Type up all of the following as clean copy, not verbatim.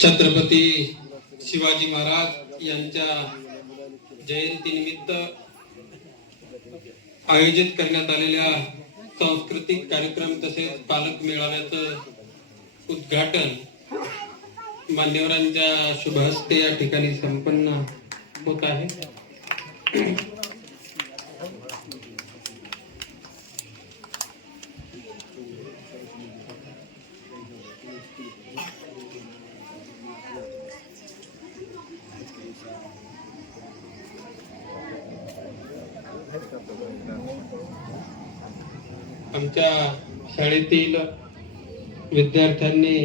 छत्रपती शिवाजी महाराज यांच्या जयंतीनिमित्त आयोजित करण्यात आलेल्या सांस्कृतिक कार्यक्रम तसेच पालक मेळाव्याचं उद्घाटन मान्यवरांच्या शुभ हस्ते या ठिकाणी संपन्न होत आहे। आमच्या शाळेतील विद्यार्थ्यांनी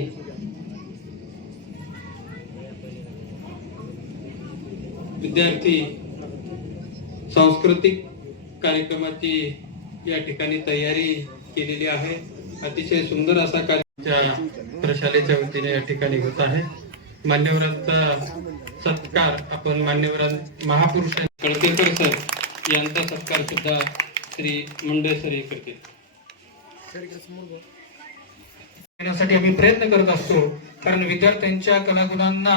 सांस्कृतिक कार्यक्रमाची या ठिकाणी तयारी केलेली आहे। अतिशय सुंदर असा कार्यक्रम प्रशालेच्या वतीने या ठिकाणी होत आहे। मान्यवरांचा सत्कार आपण महापुरुष कळकेकर सर यांचा सत्कार सुद्धा श्री मुंडे सर हे करतील। आम्ही प्रयत्न करत असतो, कारण विद्यार्थ्यांच्या कलागुणांना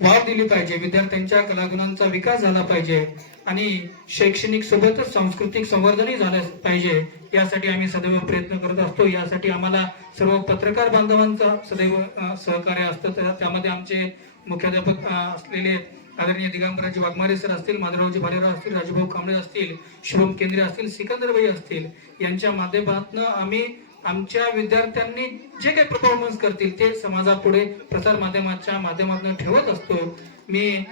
वाव दिली पाहिजे, विद्यार्थ्यांच्या कलागुणांचा विकास झाला पाहिजे आणि शैक्षणिक सोबतच सांस्कृतिक संवर्धनही झालं पाहिजे, यासाठी आम्ही सदैव प्रयत्न करत असतो। यासाठी आम्हाला सर्व पत्रकार बांधवांचा सदैव सहकार्य असतं। त्यामध्ये आमचे मुख्याध्यापक असलेले आदरणीय दिगंबराजी वाघमारे सर असतील, माधवरावजी भालेराव असतील, राजूभाऊ कांबळे असतील, शुभम केंद्रे असतील, सिकंदरभाई असतील, यांच्या माध्यमातून आम्ही आमच्या विद्यार्थ्यांनी जे काही परफॉर्मन्स करतील ते समाजापुढे प्रसार माध्यमाच्या माध्यमातून ठेवत असतो। मी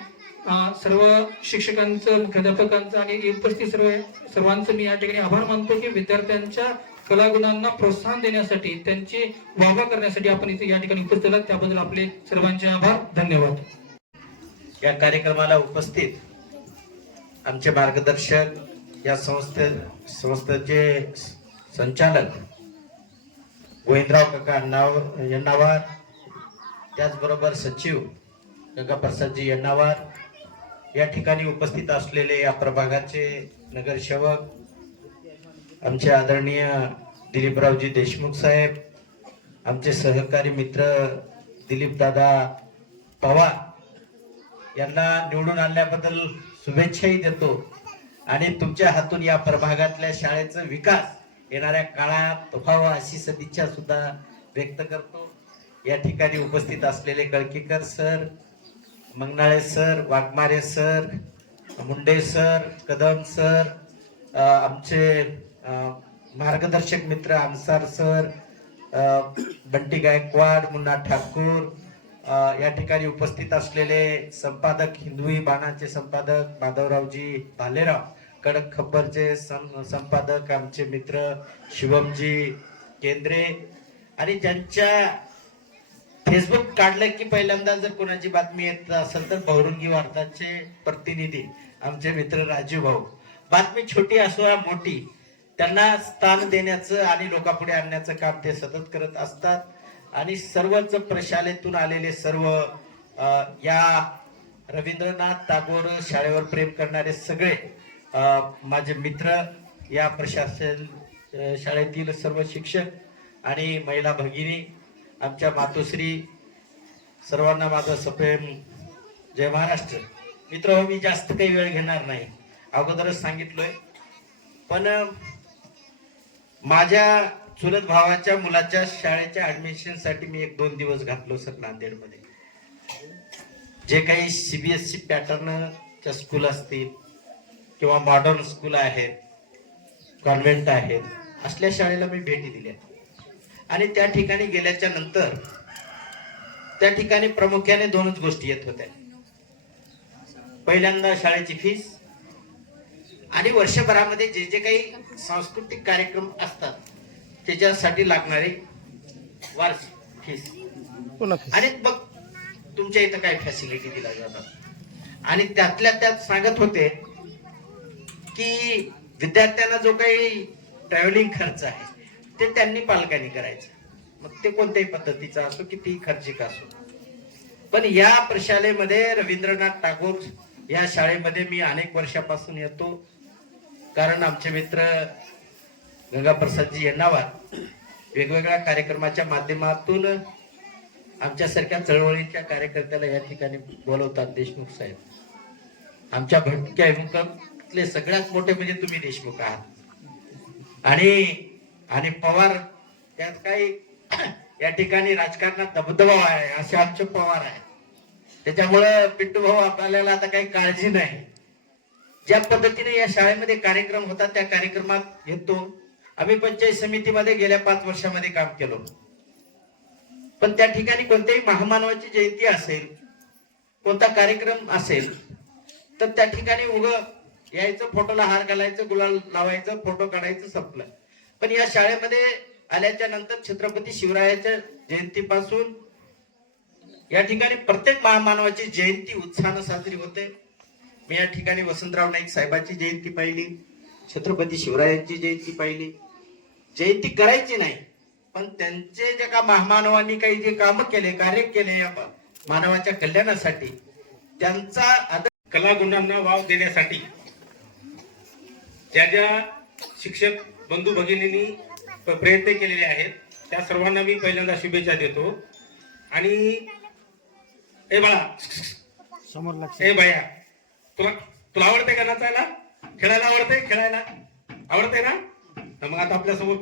सर्व शिक्षकांचं, मुख्याध्यापकांचं आणि उपस्थित सर्वांचं मी या ठिकाणी आभार मानतो की विद्यार्थ्यांच्या कलागुणांना प्रोत्साहन देण्यासाठी, त्यांची वाहवा करण्यासाठी आपण इथे या ठिकाणी उपस्थित आलात, त्याबद्दल आपले सर्वांचे आभार, धन्यवाद। या कार्यक्रमाला उपस्थित आमचे मार्गदर्शक, या संस्थेचे संचालक गोविंदराव काका यन्नावार, त्याचबरोबर सचिव गंगाप्रसादजी यन्नावार, या ठिकाणी उपस्थित असलेले या प्रभागाचे नगरसेवक आमचे आदरणीय दिलीपरावजी देशमुख साहेब, आमचे सहकारी मित्र दिलीप दादा पवार यांना निवडून आणल्याबद्दल शुभेच्छाही देतो आणि तुमच्या हातून या प्रभागातल्या शाळेचा विकास येणाऱ्या काळात व्हावा अशी सदिच्छा सुद्धा व्यक्त करतो। या ठिकाणी उपस्थित असलेले Kalkekar sir, Mangnale sir, Waghmare sir, Munde sir, Kadam sir, आमचे मार्गदर्शक मित्र अन्सार सर, बंटी गायकवाड, मुन्ना ठाकूर, या ठिकाणी उपस्थित असलेले संपादक, हिंदवी बाणाचे संपादक माधवरावजी भालेराव, कडक खबरचे संपादक आमचे मित्र शिवमजी केंद्रे, आणि ज्यांच्या फेसबुक काढलं की पहिल्यांदा जर कोणाची बातमी येत असेल तर बहुरुंगी वार्ताचे प्रतिनिधी आमचे मित्र राजू भाऊ, बातमी छोटी असो या मोठी, त्यांना स्थान देण्याचं आणि लोकांपुढे आणण्याचं काम ते सतत करत असतात। आणि सर्वच प्रशालेतून आलेले सर्व या रवींद्रनाथ टागोर शाळेवर प्रेम करणारे सगळे माझे मित्र, या प्रशासन शाळेतील सर्व शिक्षक आणि महिला भगिनी, आमच्या मातोश्री, सर्वांना माझा सप्रेम जय महाराष्ट्र। मित्र, मी जास्त काही वेळ घेणार नाही, अगोदरच सांगितलोय, पण माझ्या चुलत भावाच्या मुलाच्या शाळेच्या ऍडमिशन साठी मी 1-2 दिवस घातलो सर नांदेड मध्ये। जे काही सीबीएसई पॅटर्नच्या स्कूल असतील किंवा मॉडर्न स्कूल आहेत, कॉन्व्हेंट आहेत, असल्या शाळेला मी भेटी दिल्या आणि त्या ठिकाणी गेल्याच्या नंतर त्या ठिकाणी प्रामुख्याने 2च गोष्टी येत होत्या। पहिल्यांदा शाळेची फीस आणि वर्षभरामध्ये जे जे काही सांस्कृतिक कार्यक्रम असतात त्याच्यासाठी लागणारी वार्षिक फीस, आणि मग तुमच्या इथं काय फॅसिलिटी दिल्या जातात। आणि त्यातल्या त्यात सांगत होते की विद्यार्थ्यांना जो काही ट्रॅव्हलिंग खर्च आहे ते त्यांनी पालकांनी करायचं, मग ते कोणत्याही पद्धतीचा असो, कितीही खर्चिक असो। पण या प्रशालेमध्ये रवींद्रनाथ टागोर या शाळेमध्ये मी अनेक वर्षापासून येतो कारण आमचे मित्र गंगाप्रसादजी यन्नावार वेगवेगळ्या कार्यक्रमाच्या माध्यमातून आमच्यासारख्या चळवळीच्या कार्यकर्त्याला या ठिकाणी बोलवतात. देशमुख साहेब, आमच्या भटक्या विमुक्तातले सगळ्यात मोठे म्हणजे तुम्ही देशमुख आहात. आणि पवार, त्यात काही या ठिकाणी राजकारणात दबदबा आहे असे आमचे पवार आहे. त्याच्यामुळे पिट्टू भाऊ आपल्याला आता काही काळजी नाही. ज्या पद्धतीने या शाळेमध्ये कार्यक्रम होता त्या कार्यक्रमात येतो. आम्ही पंचायत समितीमध्ये गेल्या 5 वर्षामध्ये काम केलो, पण त्या ठिकाणी कोणत्याही महामानवाची जयंती असेल, कोणता कार्यक्रम असेल, तर त्या ठिकाणी यायचं, फोटोला हार घालायचं, गुलाल लावायचं, फोटो काढायचं, संपलं. पण या शाळेमध्ये आल्याच्या नंतर छत्रपती शिवरायाच्या जयंतीपासून या ठिकाणी प्रत्येक महामानवाची जयंती उत्साहानं साजरी होते. मी या ठिकाणी वसंतराव नाईक साहेबांची जयंती पाहिली, छत्रपती शिवरायांची जयंती पाहिली. जयंती करायची नाही, पण त्यांचे जे का महामानवांनी काही जे काम केले, कार्य केले या मानवाच्या कल्याणासाठी, त्यांचा कलागुणांना वाव देण्यासाठी ज्या ज्या शिक्षक बंधू भगिनींनी प्रयत्न केलेले आहेत त्या सर्वांना मी पहिल्यांदा शुभेच्छा देतो. आणि ए बाळा, ए बाया, तुला आवडते का नाचायला, खेळायला खेळायला आवडते ना? तर मग आता आपल्यासमोर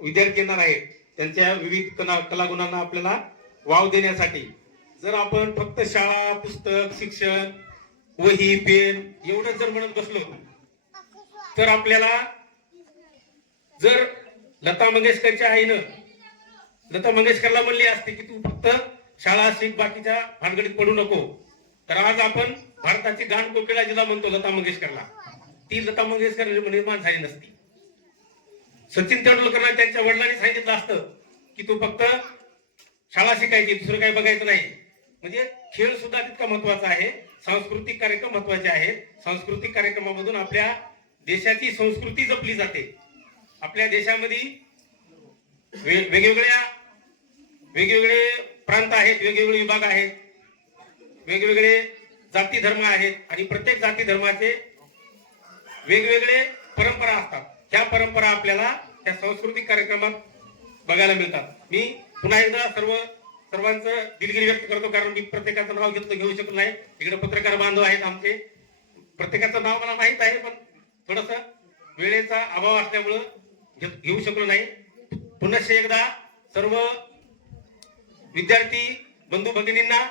विद्यार्थी येणार आहेत. त्यांच्या विविध कलागुणांना आपल्याला वाव देण्यासाठी जर आपण फक्त शाळा, पुस्तक, शिक्षण, वही, पेन एवढंच जर म्हणत बसलो तर आपल्याला, जर लता मंगेशकरच्या आईनं लता मंगेशकरला म्हणली असते की तू फक्त शाळा शिक, बाकीच्या भानगडीत पडू नको, तर आज आपण भारताची गाण कोकिळा जिला म्हणतो लता मंगेशकरला, ती लता मंगेशकर निर्माण झाली नसती. सचिन तेंडुलकरला त्यांच्या वडिलांनी सांगितलं असतं की तू फक्त शाळा शिकायची, दुसरं काही बघायचं नाही. म्हणजे खेळ सुद्धा तितका महत्वाचा आहे, सांस्कृतिक कार्यक्रम महत्वाचे आहेत. सांस्कृतिक कार्यक्रमामधून आपल्या देशाची संस्कृती जपली जाते. आपल्या देशामध्ये वेगवेगळे प्रांत आहेत, वेगवेगळे विभाग आहेत, वेगवेगळे जाती धर्म आहेत आणि प्रत्येक जाती धर्माचे वेगवेगळे परंपरा असतात. ह्या परंपरा आपल्याला त्या सांस्कृतिक कार्यक्रमात बघायला मिळतात. मी पुन्हा एकदा सर्वांचं दिलगिरी व्यक्त करतो, कारण मी प्रत्येकाचं नाव घेऊ शकलो नाही. इकडे पत्रकार बांधव आहेत आमचे, प्रत्येकाचं नाव मला माहित आहे, पण थोडस वेळेचा अभाव असल्यामुळं घेऊ शकलो नाही. पुन्हा एकदा सर्व विद्यार्थी बंधू भगिनींना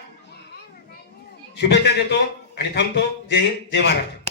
शुभेच्छा देतो आणि थांबतो. जय हिंद, जय महाराष्ट्र.